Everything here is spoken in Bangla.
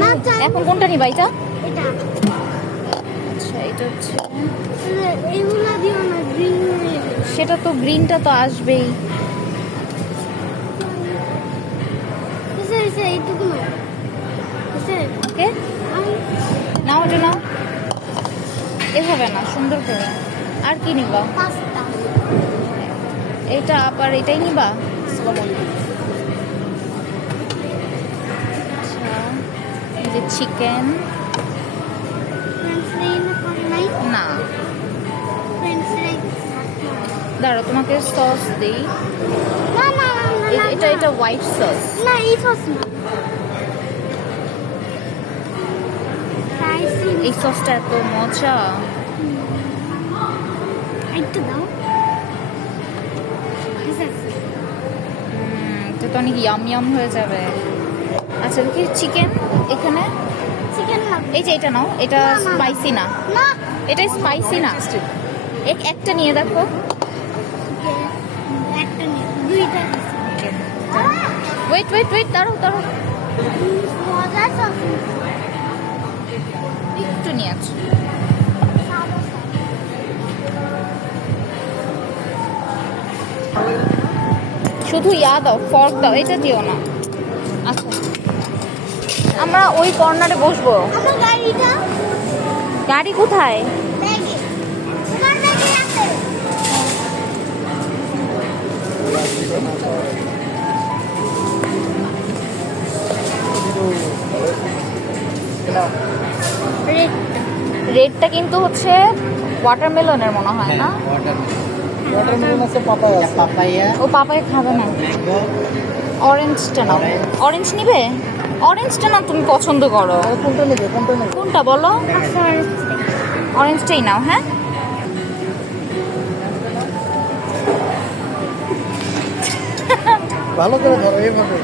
না এখন কোনটা নিবা এটা? আচ্ছা এটা হচ্ছে এগুলো না গ্রিন সেটা তো গ্রিনটা তো আসবেই। ওকে। নাও। এটা নাও। এভাবে না সুন্দর করে। আর কি নিবা? এটা আবার এটাই নিবা? যে চিকেন না দাঁড়ো তোমাকে সস দিই। এটা এটা হোয়াইট সস না এই সস না। এই সসটা এত মজা। একটু দাও। এটা তো অনেক ইয়াম ইয়াম হয়ে যাবে। আচ্ছা দেখি চিকেন এখানে। চিকেন এই যে এটা নাও এটা। স্পাইসি না না। এটা স্পাইসি না। এক- একটা নিয়ে দেখো। ওয়েট ওয়েট ওয়েট দাঁড়াও দাঁড়াও। একটু নিয়ে আছো। শুধু ইয়া দাও ফর্ক দাও এটা দিও না। আচ্ছা। আমরা ওই কর্নারে বসবো। গাড়ি কোথায়? রেডটা কিন্তু হচ্ছে ওয়াটারমেলনের মনে হয় না? ওয়াটারমেলন আছে পাপায়া আছে পাপায়া। ও পাপায় খাবে না। অরেঞ্জটা Orange. অরেঞ্জ নিবে? অরেঞ্জটা না তুমি পছন্দ করো? কোনটা নেবে কোনটা নেবে? কোনটা বলো? অরেঞ্জটাই নাও হ্যাঁ? ভালো করে ধরো এইভাবে।